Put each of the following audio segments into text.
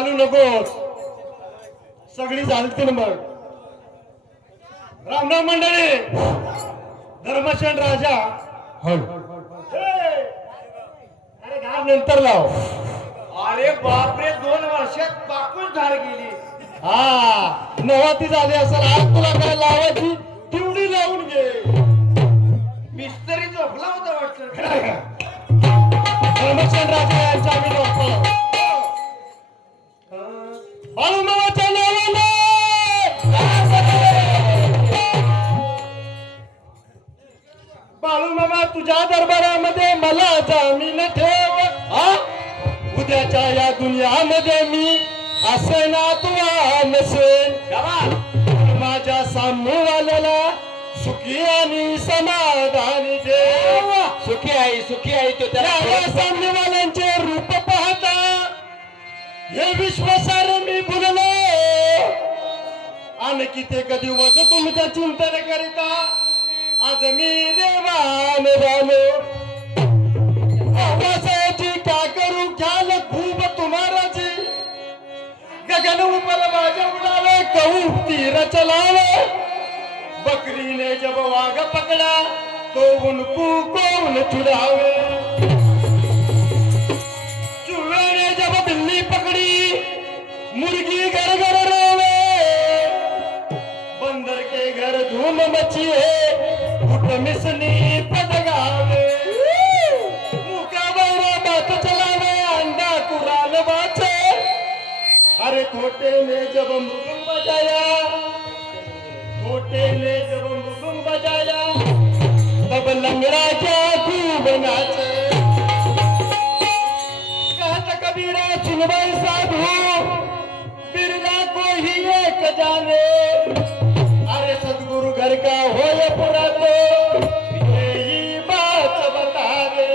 घालू नकोस. सगळी चालतील मग. रामराम मंडळी. धर्मसेन राजा. अरे घाल नंतर लाव. अरे बापरे 2 वर्षात पाकून धार गेली. हा नवाती झाली असेल. आज तुला काय लावायची तेवढी लावून घे. मिस्त्री झोपला होता वाटतं. धर्मसेन राजा यांचा आम्ही डॉक्टर बाळूमामाच्या नावाने. बाळूमामा तुझ्या दरबारामध्ये मला जामीन ठेव. उद्याच्या या दुनियामध्ये मी असेना तुला नसेन. माझ्या सामनेवाल्याला सुखी आणि समाधानी ठेव. सुखी आई तो त्या सामनेवाल्यांचे रूप पाहता हे विश्वासार मी भुललो. आणखी ते कधी वच तुमच्या चिंतन करिता आज मी देवान झालो. आवासाची का करू घ्याल खूप तुम्हाराची. गगन उपर माझ्या उडावे कहू तीर चलावे. बकरीने जब वाघ पकड़ा तो उनको कौन छुड़ावे. चूहे ने जब बिल्ली पकड़ी मुर्गी घर घर रोवे. बंदर के घर धूम मची है उठ मिसनी पद गावे. मुका बहरा बात चलावे अंडा कुरान बाचे. अरे खोटे ने जब मृदुंग बजाया छोटे ने जब मुकुम बजाया तब लंगड़ा खूब नाचे. कहत कबीरा सुन भाई साधु बिरला को ही एक जाने. अरे सदगुरु घर का हो या पूरा तो यही बात बता दे.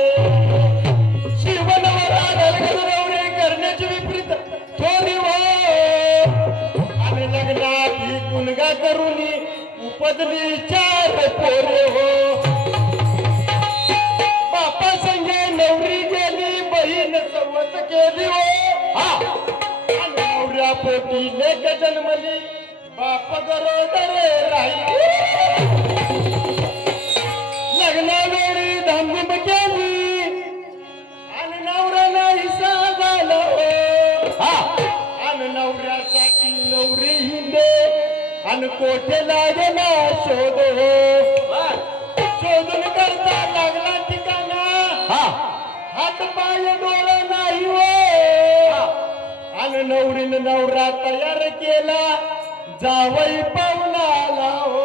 शिवनवरा गौरे करण्याची विपरीत थोडी हो. आणि लग्नात ही गुणगा करूनी उपदली 4 पोरे हो. बापा संगे नवरी गेली बहीण सवत केली हो. नवऱ्या पोटी लेक जन्मली बाप गरोदरे राहिली. लग्नावेळी धामधूम केली आणि नवरा नाही झाला हो. आणि नवऱ्यासाठी नवरी हिंदे आणि कोठे लागला शोध हो. शोधून करता लागला ठिकाणा हात पाय डोळे नाही हो. आणि नवरीनं नवरा तयार केला जावई पाहुणाला हो.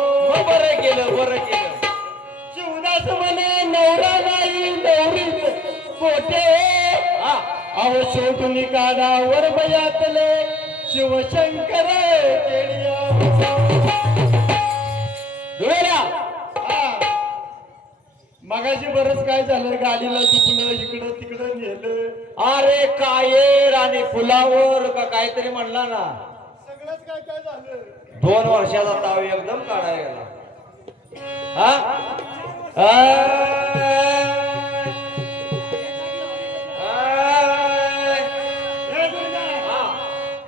बरं केलं. शिवदास म्हणे नवरा नाही नवरीच कोठे हो. अहो शोधून काढा वर बयातले शिवशंकर केडिया. मगाशी बरंच काय झालं. गाडीला चुकलं इकडं तिकडं नेलं. अरे कायर आणि फुलावर का काहीतरी म्हणला ना. सगळंच काय काय झालं. 2 वर्षाचा ताव एकदम काढायला गेला.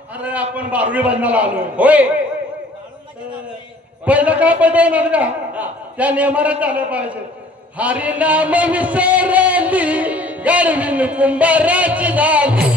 अरे आपण बारवी बांधण्याला आलो. होय. पहिलं काय पडवणार का त्या नियमानं झालं पाहिजे. हरी नाम विसरली गाडवीन कुंभाराची झाली.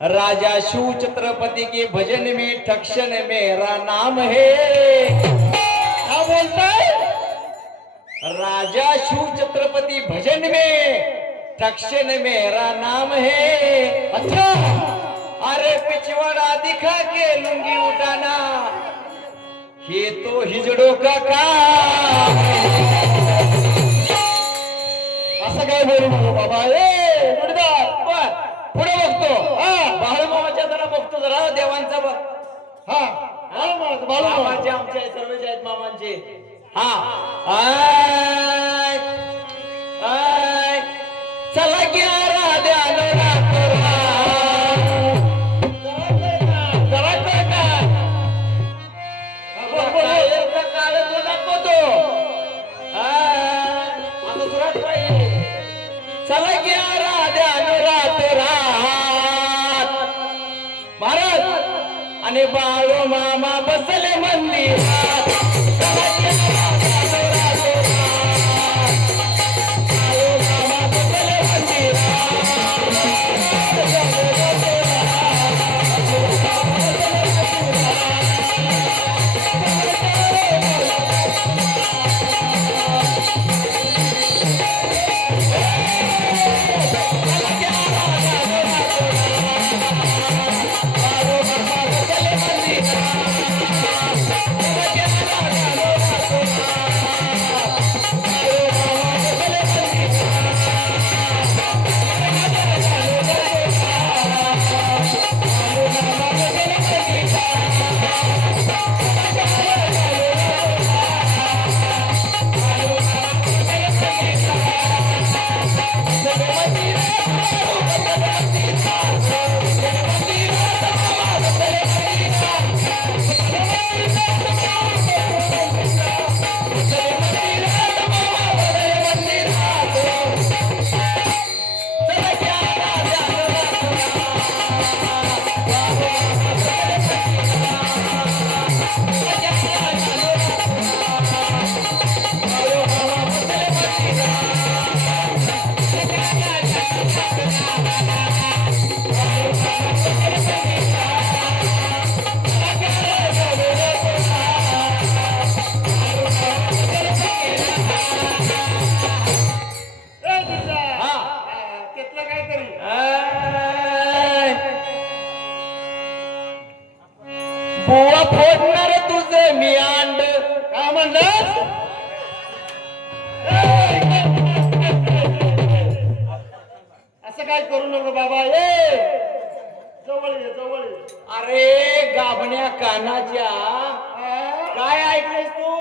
राजा शिव छत्रपति के भजन में ठक्षण मेरा नाम है। क्या बोलता है? राजा शिव छत्रपति भजन में ठक्षण मेरा नाम है। अच्छा अरे पिछवाड़ा दिखा के लुंगी उठाना हे तो हिजडो का काम. असं काय बोलू नको बाबा. ए जोडीदार, बर पुढे बघतो. हा बाळूमामाच्या जरा बघतो जरा देवांचा बघ. हा बाळू मामाचे आमचे सर्वच आहेत मामांचे. हा आय आय चला की राध्या जरा कळता काळच दाखवतो. आता सुरात पाहिजे. चला की राध्या रात महाराज आणि बाळू मामा बसले मंदिरात. चला की त्यातलं काय तरी बुवा फोडणार तुझं मी अंड. काय म्हणलं. असं काय करू नको बाबा. ए जवळ ये जवळ ये. अरे गाभण्या कानाच्या हा? काय ऐकलंस तू.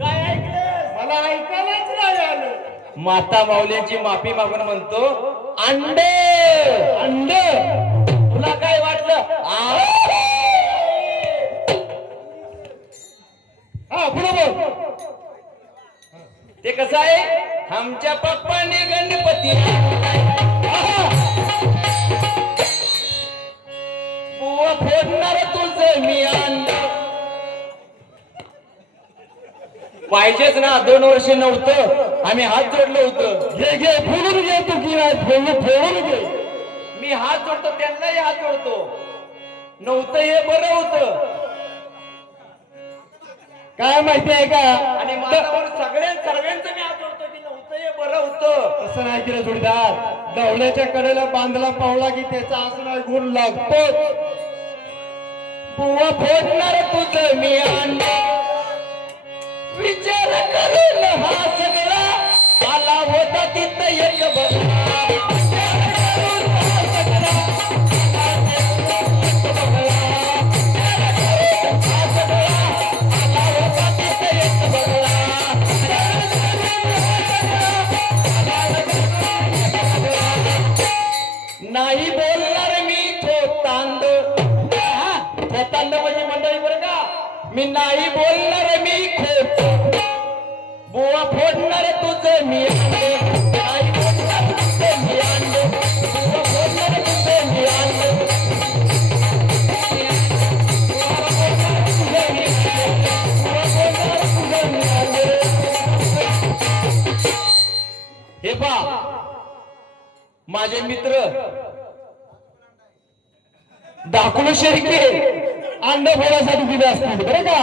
काय ऐकलंस. मला ऐकायलाच नाही आलं. माता माऊलींची माफी मागून म्हणतो अंड अंड. तुला काय वाटलं. हा पुढे बोल. ते कसं आहे आमच्या पप्पाने गणपती बुवा फोडणार तुझं मी अंड. पाहिजेच ना. 2 वर्ष नव्हतं आम्ही हात जोडलं होतं. घे घे फोडून घे तू की नाही फोडून घे. मी हात जोडतो त्यांनाही हात जोडतो. नव्हतं हे बरं होतं. काय माहिती आहे का. आणि माझ्यावर सर्वांचं मी हात जोडतो की नव्हतं हे बरं होतं. असं नाही केलं जोडीदार. डवल्याच्या कडेला बांधला पावला की त्याचा असं गुण लागतो. बुवा फोडणार तुझं मी अंड. विचार करून हा सगळा आला होता तिथं एक बघा. नाही बोलणार मी थोतांड. थोतांड म्हणजे मंडळी बरं का. मी नाही बोलणार मी खोट. बुवा फोडणार तुझं मी अंड. नाही बोलणार तुझं मी अंड. बुवा फोडणार तुझं मी अंड. बुवा फोडणार तुझं मी अंड. बुवा फोडणार तुझं मी अंड. हे पहा माझे मित्र दाखलो शरीके अंड फोडासाठी दिले असतील बरं का.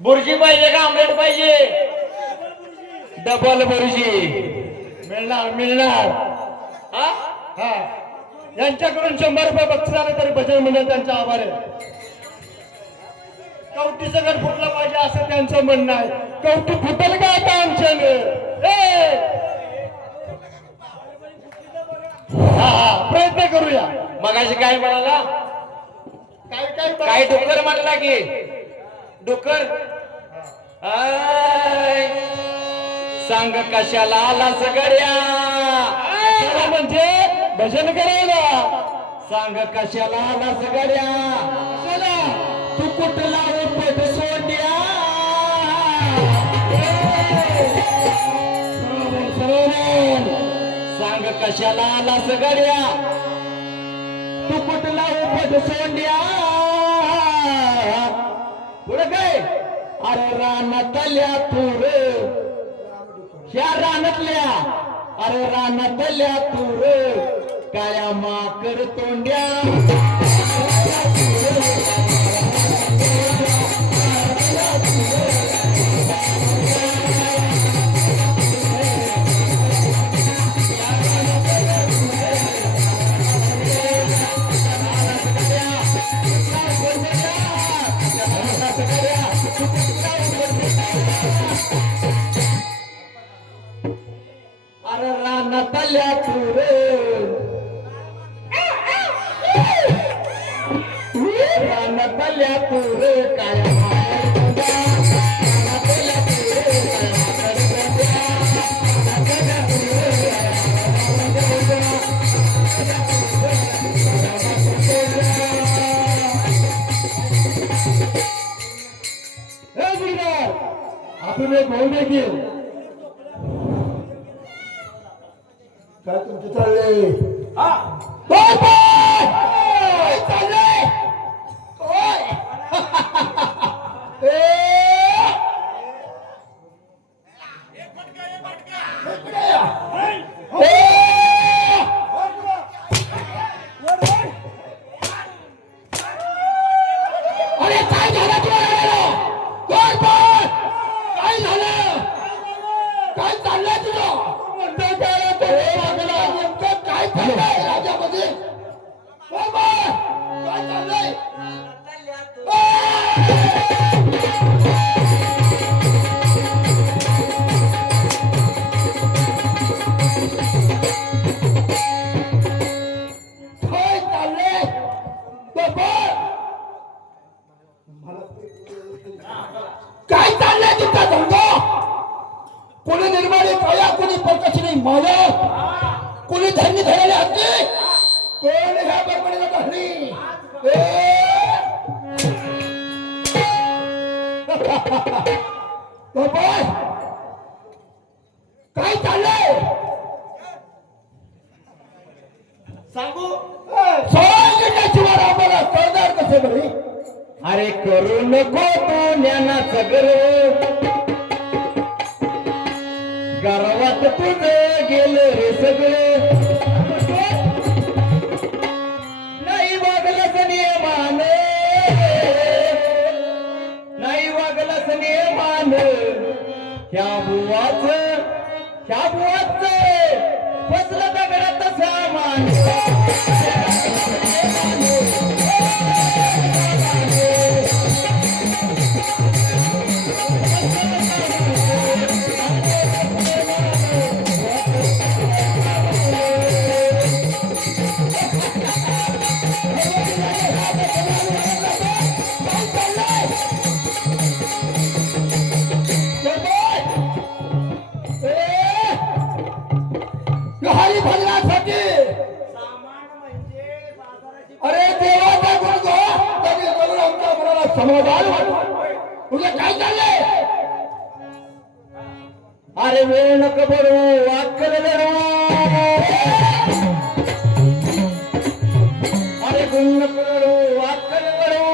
बुर्जी पाहिजे का आमलेट पाहिजे. डबल बुर्जी मिळणार मिळणार. हा हा यांच्याकडून 100 रुपये बक्षीस आले तरी भजन मंडळ त्यांचा आभार आहे. कवटीचं गट फुटलं पाहिजे असं त्यांचं म्हणणं आहे. कवटी फुटेल का आता आमच्यानं? हा प्रयत्न करूया. मगाशी काय म्हणाला? काय काय काय डुक्कर म्हणला की डुक्कर आय, सांग कशाला आला सगळ्या म्हणजे भजन करायला. सांग कशाला आला सगळ्या चला तू कुठला उपट सोंड्या सांग कशाला आला सगळ्या तू कुठला उपट सोंड्या पुढे काय अरे रानातल्या तूर ह्या रानातल्या अरे रानातल्या तूर काळ्या माकड तोंड्या अरे रानातल्या तूर रानातल्या तूर काळ्या माकड तोंड्या रानातल्या तूर काळ्या आपण एक भाऊ देखील काय तुमचे चालले चाललंय अरे काय झालं तुला? काय झालं? काय चाललंय तुझं? काय चाललंय राजामध्ये? काय चाललंय? काय चाललंय? काय चाललंय तुमचा धंदा? कोणी निर्माणी काया, कोणी प्रकाशनी माया, कोणी धरणी धरायला हत्ती, कोण ह्या बरबडीला धरणी. काय चाललंय सांगू शिवाय आम्हाला करणार कसे बरे? अरे करू नको तू ज्ञानाचं गर्व गर्वात तुझं गेलं रे सगळं नाही वागलंच नियमान नाही वागलंच नियमान ह्या बुवाच फसलं दगडात सामान हरी भजनासाठी अरे देवाचा गुण गो तरी जरूर आमच्या मनाला समाधान वाटतं. तुझं काय चाललंय? अरे वेळ नको बरू वाक्कल लढू अरे गुण नको लढू वाक्कल लढू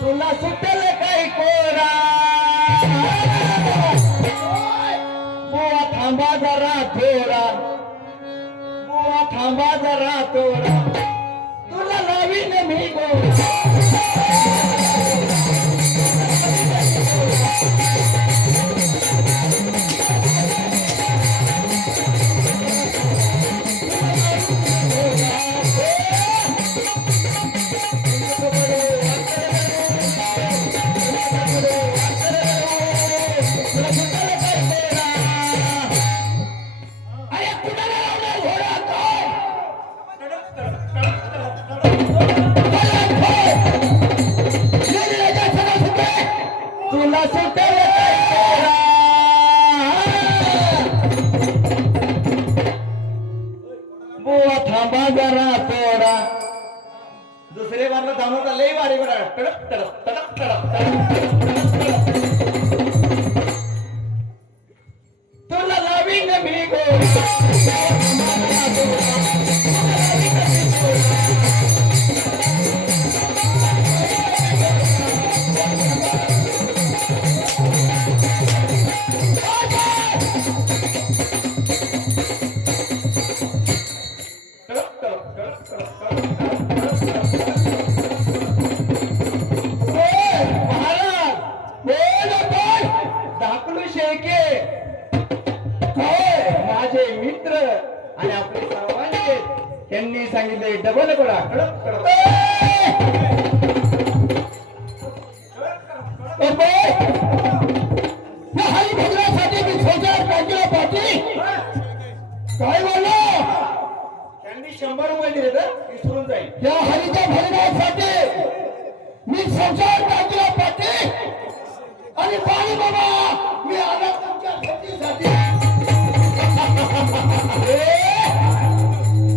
तुला सुटेल काही कोरा बुवा थांबा जरा थोडा बुवा थांबा जरा थोडा तुला नवीन मी गोरा तुला सुटेल काय तोरा. बुवा थांबा जरा तोरा. दुसरे मारलं थांबवता लई वारी बडा टडक टडक टडक टडक. तुला लावीन मी गोरा. माझे मित्र आणि आपले सर्वांचे त्यांनी सांगितले डबल करा. कडक कडक. हरिभद्रासाठी मी सोचार टाकला पाठी. काय बोललो? त्यांनी 100 रुपये दिले तर विसरून जाईल. त्या हरीच्या भजनासाठी मी संसार टाकला पाठी. आणि पाणी बाबा मी आला तुमच्या भेटीसाठी.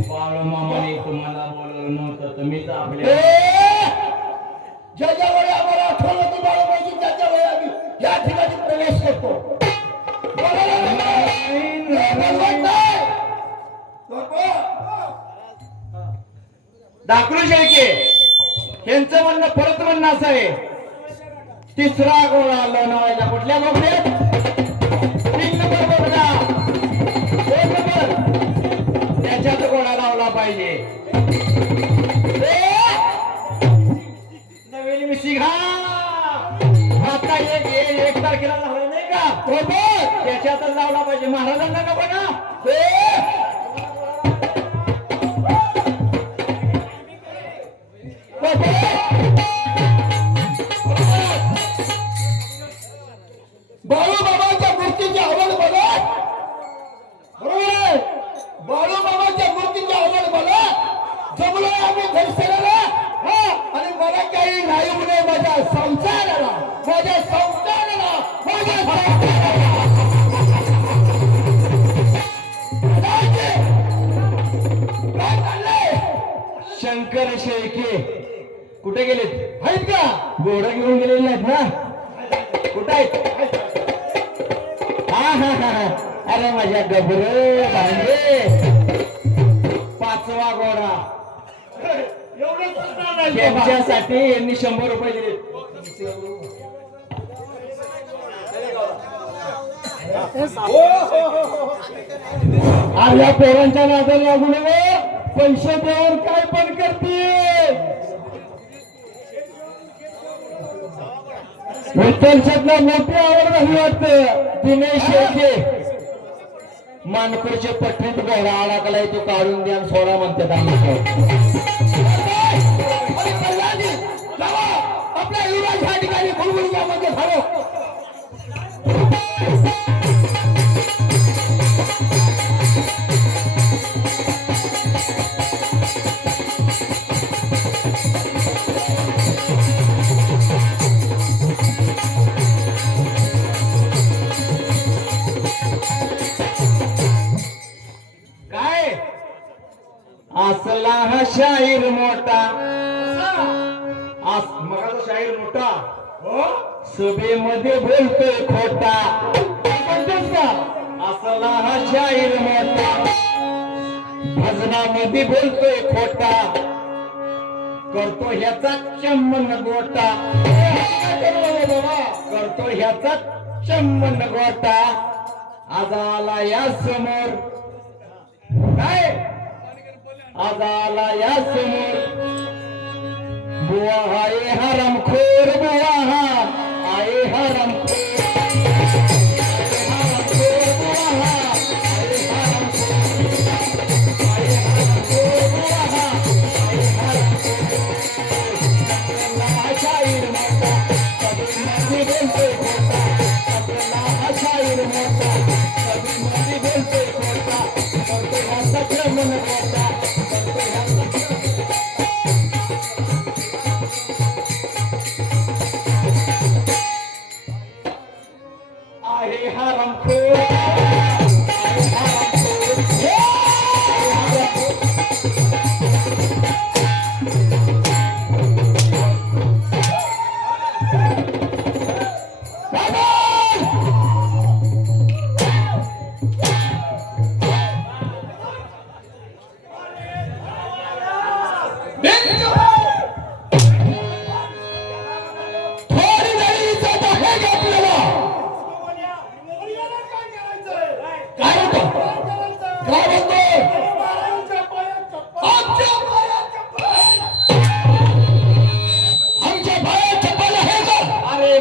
बाळू मामाने तुम्हाला बोलवलं नव्हतं, तुम्हीच आपले. ज्याच्या वेळी आम्हाला आठवलं की बाळू मामाची, त्याच्या वेळी आम्ही या ठिकाणी प्रवेश करतो. दाखलू शेळके यांचं म्हणणं परत म्हणणं असं आहे. तिसरा गोळा लोणावळ्याच्या कुठल्या गोष्टीत 3 नंबर बघा. 2 नंबर त्याच्यात गोळा लावला पाहिजे. नवीन मिशी घा. आता एक तारखेला लावला नाही का? बरोबर त्याच्यातच लावला पाहिजे. महाराजांना नको ना. बाळू बाबाच्या मूर्तीची आवड बघा. बरोबर बाळू बाबाच्या मूर्तीची आवड बघा. जमलो आम्ही दर्शनाला. आणि मला काही नाही म्हणे माझ्या संसाराला, माझ्या संसाराला, माझ्या काय चाललंय? शंकर शेळके कुठे गेलेत? आहेत का? घोडा घेऊन गेलेले नाहीत ना? कुठं आहेत? हा. अरे माझ्या गबरे भांडे. 5वा घोडा त्यांच्यासाठी यांनी 100 रुपये दिले. आज या पोरांच्या नादाला लागू नये. पैसे देऊन काय पण करतील. विठ्ठलच्यातला मोठी आवड झाली वाटतं. दिनेश शेळके मानपूरच्या पट्टीत घोडा अडकलाय, तो काढून द्या सोडा म्हणतात. आपल्या युवराज ह्या ठिकाणी भूमिकामध्ये झालो. असला हा शाहीर मोठा. मग शाहीर मोठा सभेमध्ये बोलतोय खोटा. असला हा शाहीर मोठा भजनामध्ये बोलतोय खोटा. करतो ह्याचा चम्मन गोटा. करतो ह्याचा चम्मन गोटा. आज आला या समोर. काय आज आला या समोर. बुवा हाय हरामखोर. बुवा हा आये हरामखोर.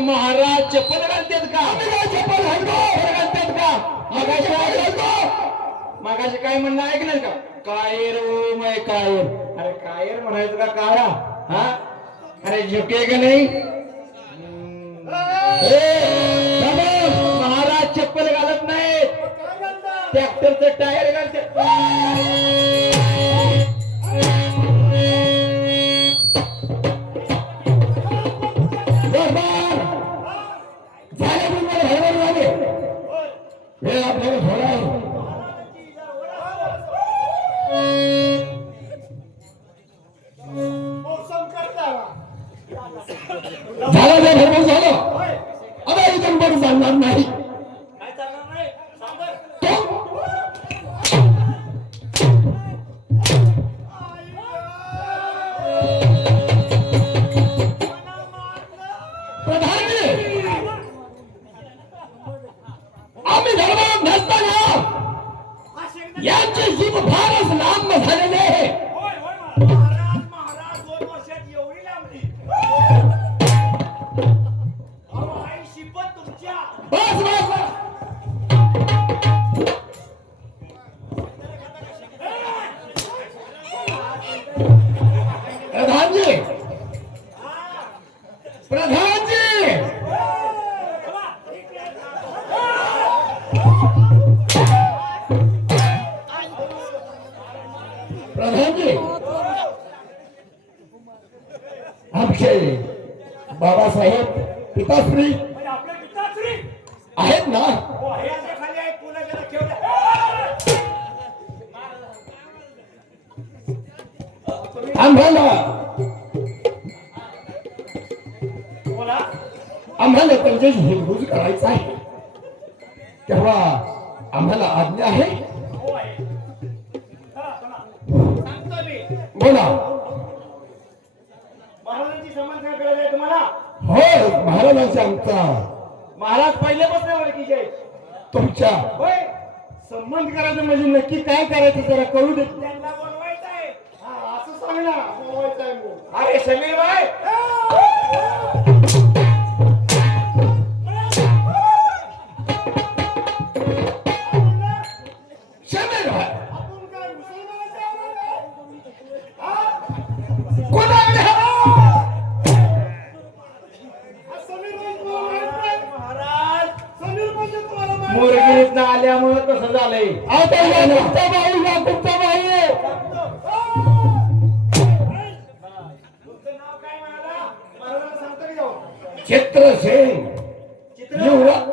महाराज चप्पल घालतात का आम्ही काय चप्पल घालतो घालतात का मगाशी काय म्हणणं ऐकलं का कायर ओ मै कायर अरे कायर म्हणायचं का काळा हा अरे झुके का नाही महाराज चप्पल घालत नाहीत ट्रॅक्टरचं टायर घालतात हे आपल्याला थोडा झालं ते भरपूर झालं आता इथून बरं चालणार नाही प्रधानजी आम्ही धर्मात नसताना यांचे जीव फारच लांब झालेले आहे महाराज 2 वर्षात एवढी लांबली आई शिपत तुमच्या बस बस बस प्रधानजी प्रधानजी प्रधानजी आमचे बाबासाहेब पिताश्री आपल्या पिताश्री आहेत ना हो हे असे खाली आहे पुण्याच्या ठेवल्या आम्हाला बोला आम्हाला त्यांच्याशी हिरगुज करायचा आहे तेव्हा आम्हाला आज्ञा आहे हो आहे सांगतो मी बोला महाराजांची समस्या कळत आहे तुम्हाला हो महाराजांचा आमचा महाराज पहिल्यापासून ओळखीचे आहेत. तुमच्या होय संबंध करायचं म्हणजे नक्की काय करायचं जरा कळू दे त्यांना बोलवायचं आहे हा असं सांग ना बोलवायचं आहे म्हणून. अरे समीर भाई शमीर भाई आपण काय मुसलमानाचे आहोत का? कोणाकडे महाराज समीर म्हणजे तुम्हाला माहित आहे? मुरगीत आल्यामुळे कसं झालंय आता याकुबचा भाऊ याकुबचा भाऊ तुमचं नाव काय म्हणाला महाराजांना सांगतो की जाऊ चित्रसेन युवराज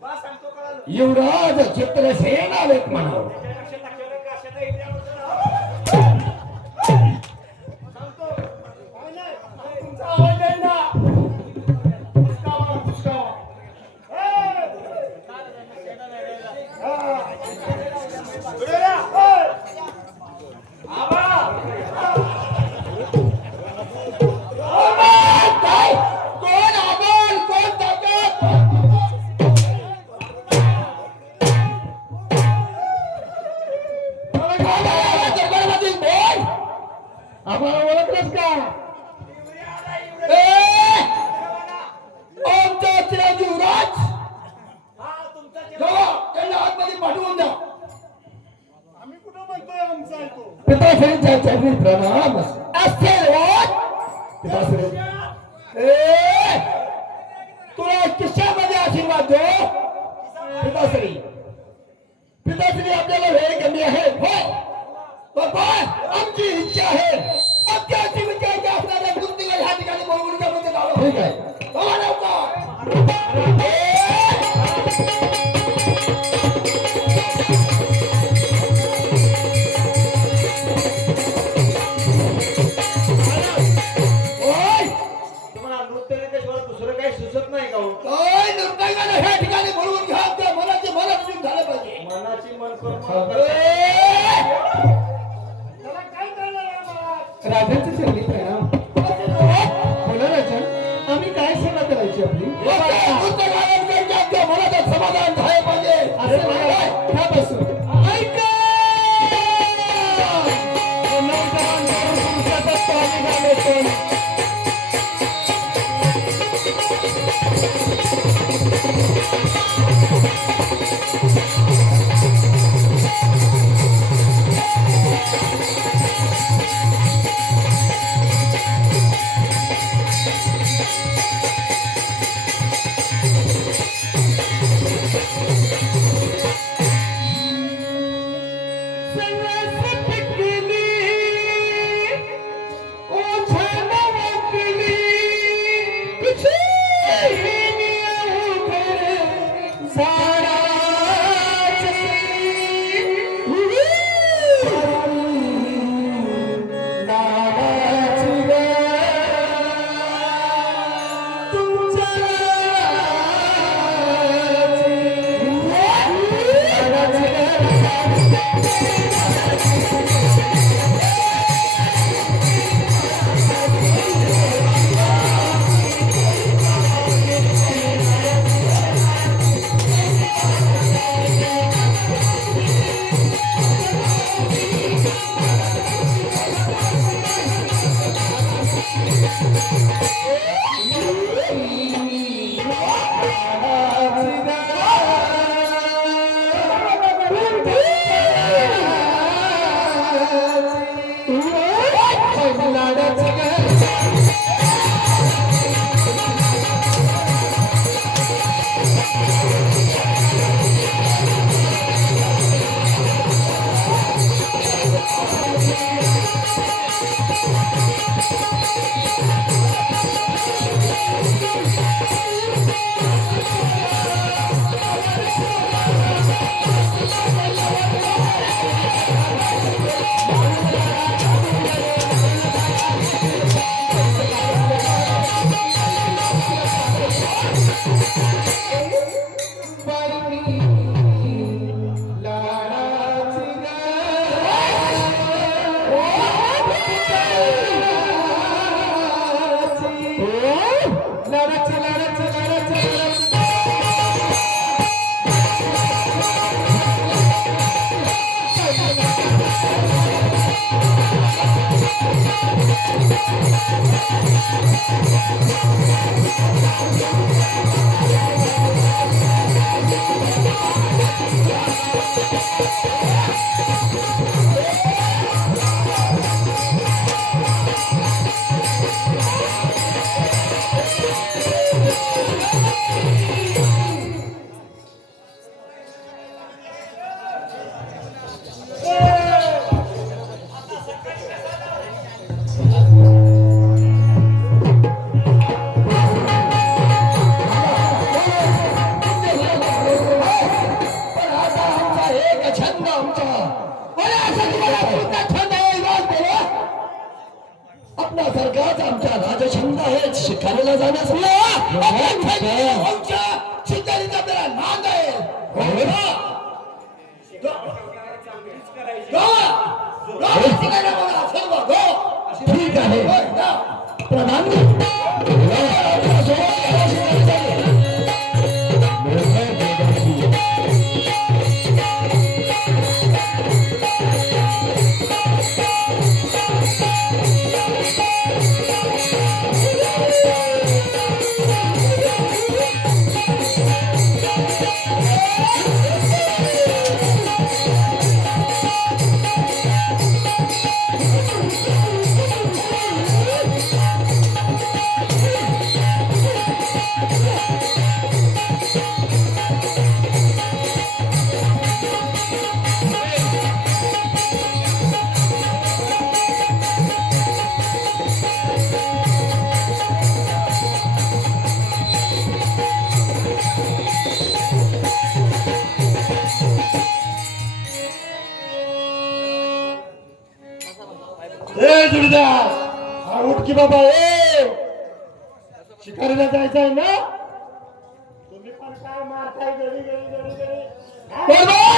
बा सांगतो कळालं युवराज चित्रसेन आलेत म्हणावं त्याच्या लक्षात टाकलं का कशाचा इतिहास होता ना? सांगतो काय नाही तुमचा आवाज आहे ना पुष्कावा पुष्कावा काय? कोण आबोल कोण ताकद दरबारामधील बोल आम्हाला ओळखलंस का आमचा चिरंजीव युवराज जावा, त्यांना आतमध्ये पाठवून द्या आम्ही कुठं म्हणतोय आमचा ऐकतो पिताश्रींच्या चरणी प्रणाम आशीर्वाद पिताश्री तुला किशामध्ये आशीर्वाद दो पिताश्री पिताश्री आपल्याला वेळ कमी आहे हो बाबा आमची इच्छा आहे अत्याची विचार असणाऱ्या गुंतीला ह्या ठिकाणी बोलवून मध्ये लावलं ठीक आहे बाबा लवकर ओय तुम्हाला नृत्य नृत्याशिवाय दुसरं काही सुचत नाही का हो? ओय नृत्यांगाला ह्या ठिकाणी बोलवून घ्या त्या मनाचे मन अजून झालं पाहिजे मनाची मन त्याला काय करणार आहे महाराज? राजांचे चरणी प्रणाम बोला राजा आम्ही काय सेवा करायची आपली मनाचं समाधान झाले पाहिजे असं म्हणालाय ह्या बसून ऐका नवजवान तरुण पुरुषाचा स्वामी झाले कोण पण आता आमचा एक छंद आमचा अरे असं तुम्हाला कोणता छंद आहे इलाज बोला आपला सरकारचा आमचा राजछंद आहे शिकारीला जाण्यास आमच्या शिकारीचा आपल्याला नाद आहे हो ना? शिकायला बघा सर्व गो ठीक आहे प्रधान ए जुडीदार हा उठ की बाबा ए शिकारीला जायचं आहे ना तुम्ही पण काय मारताय गडी गडी गडी गडी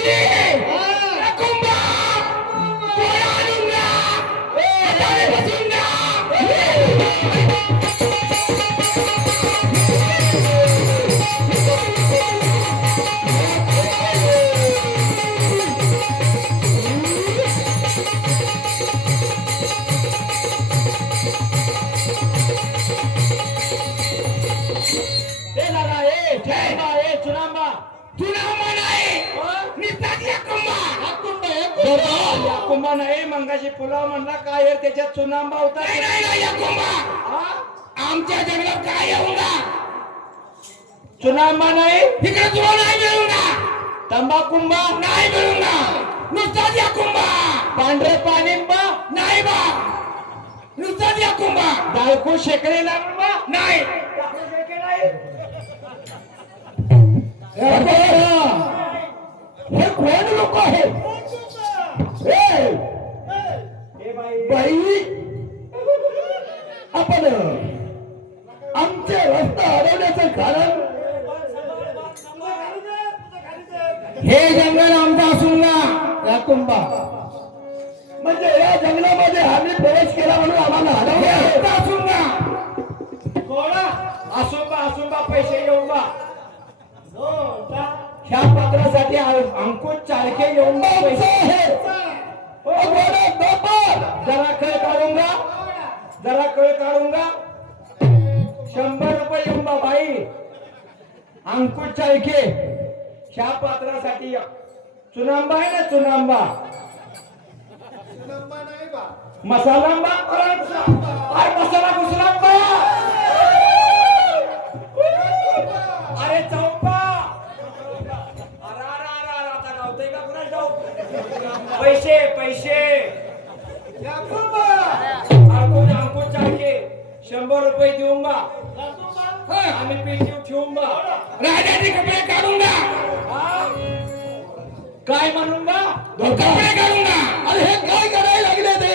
पाहिजे या कुंभा गोळा आणूंगा हाताने बसूंगा चुनांबा नाही निस्ताच या कुंभा नाही मंगाशी पुलाव म्हणला काय आहे त्याच्यात चुनांबा होता नाही या कुंभा आमच्या जंगलात काय येऊंगा चुनांबा नाही तिकडे तुला नाही मिळूंगा तंबाकुंबा नाही मिळूंगा नुसताच या कुंभा पांढरे पाणिंबा नाही बा नुसताच या कुंभा दाळकू शेकडे लागून नाही हे कोण लोक आहेत बाई आपण आमचे रस्ता अडवण्याचं कारण हे जंगल आमचं असून ना या कुंभा म्हणजे या जंगलामध्ये आम्ही प्रवेश केला म्हणून आम्हाला हलवलं असून ना कोणा आसुंबा पैसे येऊन बा ह्या पत्रासाठी अंकुश चालके येऊन जरा कळ काढूंगा 100 रुपये येऊन बा बाई अंकुश चालके ह्या पात्रासाठी चुनांबा आहे ना चुनांबा मसालांबा अरे मसाला कुसलांबा अरे चौपा पैसे अंकुश चालके 100 रुपये देऊन बा आम्ही पेटी ठेवून बा राजाचे कपडे काढूंगा काय म्हणून बा कपडे काढूंगा अरे हे काय करायला लागले ते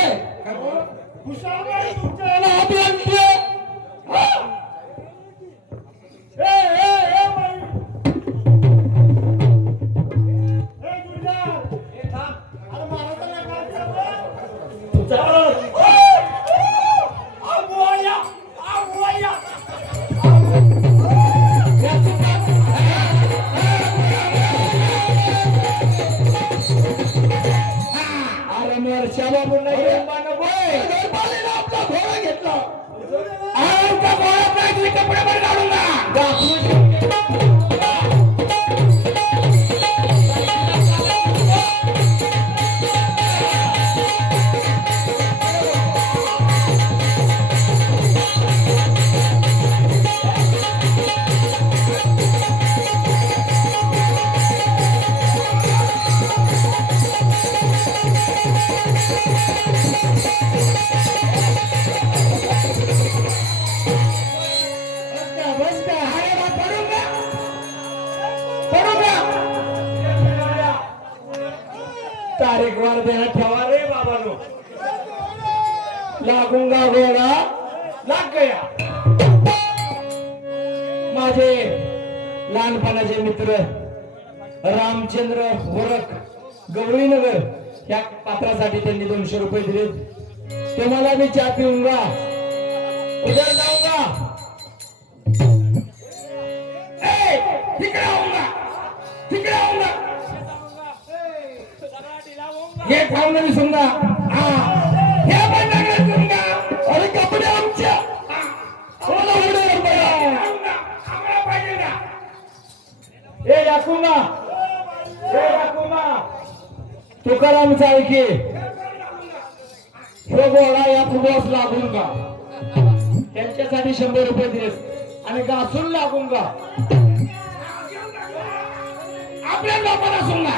कपडे काढूंगा तारीख वार देना ठेवा रे बाबा नो लागूंगा घोडा लाग गया माझे लहानपणाचे मित्र रामचंद्र गोरख गवळीनगर या पात्रासाठी त्यांनी 200 रुपये दिले ते मला मी चहा पिऊंगा उधर जाऊंगा तिकडे आऊंगा ये ठाऊंगा मी सुंगा हे पण लागलं सुंगा अरे कपडे आमच्या कोणा उडे आम्हाला पाहिजे ना ए याकुमा तुकाराम चाळके हे गोळा या फुगोस लागून का त्यांच्यासाठी 100 रुपये दिले आणि घासून लागून का आपल्या लोकांना सुंगा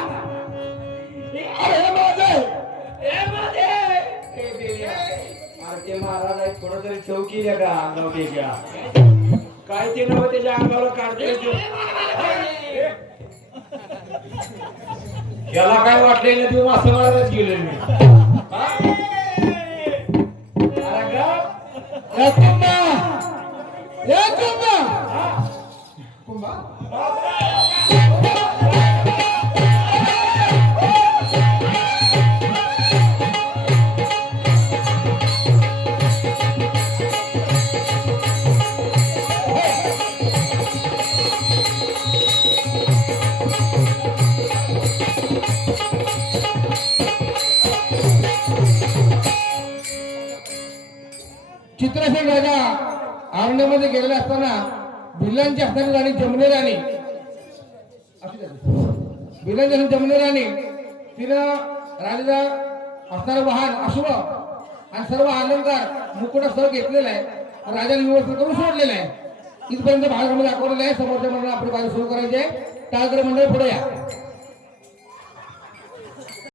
महाराज थोडं तरी चौकी द्या का नवतेच्या काय ते नव त्याच्या अंगावर काढते याला काय वाटले ना तू असं मारत गेले मी कुंभा चित्रसेन राजा अरण्यामध्ये गेलेला असताना भिल्लांची असणारी राणी जमणे राणी भिल्लांची जमणे राणी तिनं राजाचा असणारं वाहन अश्व आणि सर्व अलंकार मुकुटा सर्व घेतलेला आहे. राजाने व्यवस्थित करून सोडलेला आहे. इथपर्यंत भागामध्ये दाखवलेलं आहे. समोरच्या मंडळ आपली बाजू सुरू करायची आहे. टाळकरी मंडळ पुढे या.